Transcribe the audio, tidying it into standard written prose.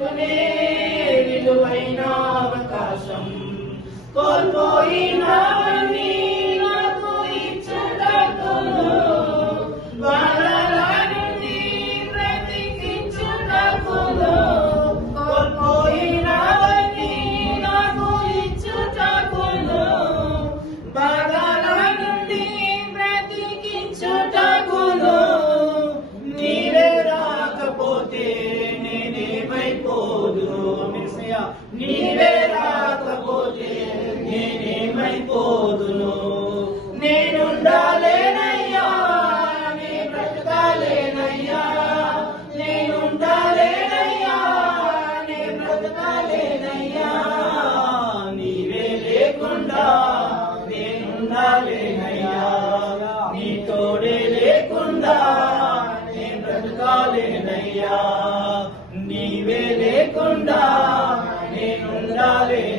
బ్రతుకునే విలువైన అవకాశం కోల్పోయినవన్నీ నాకు ఇచ్చుటకును బాధల నుండి బ్రతికించుటకును కోల్పోయినవన్నీ నాకు ఇచ్చుటకును బాధల నుండి బ్రతికించుటకును నీవే రాకపోతే నేనేమైపోదును నీవే రాకపోతే నేనేమైపోదును నేనుండాలేనయ్యా నీ బ్రతకాలేనయ్యా నేనుండాలేనయ్యా నీ బ్రతకాలేనయ్యా నీవే లేకుండా నేనుండాలేనయ్యా నీ తోడే లేకుండా నే బ్రతకాలేనయ్యా నీవే లేకుండా